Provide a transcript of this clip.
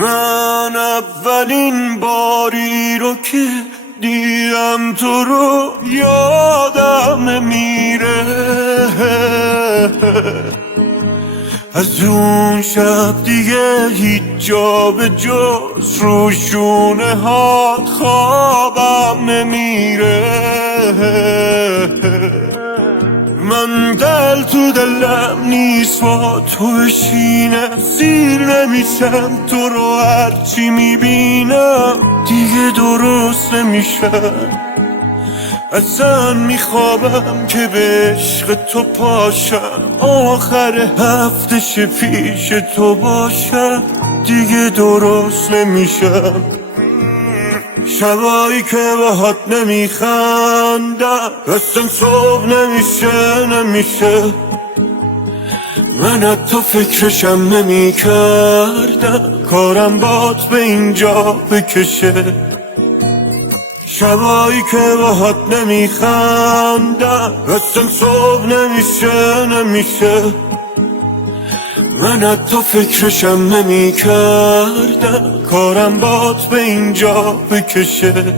من اولین باری رو که دیدم تو رو یادم نمیره، از اون شب دیگه هیچ جا به جز روشونه ها خوابم نمیره. من دل تو دلم نیست با تو بشینم، سیر نمیشم تو رو هرچی میبینم دیگه درست نمیشم. اصلا میخوابم که به عشق تو پاشم، آخر هفتش پیش تو باشم دیگه درست نمیشم. شبایی که باهات نمیخندم اصلا صبح نمیشه، من حتی فکرشم نمیکردم کارم بات به اینجا بکشه. شبایی که باهات نمیخندم اصلا صبح نمیشه، من حتی فکرشم نمیکردم کارم بات به اینجا بکشه.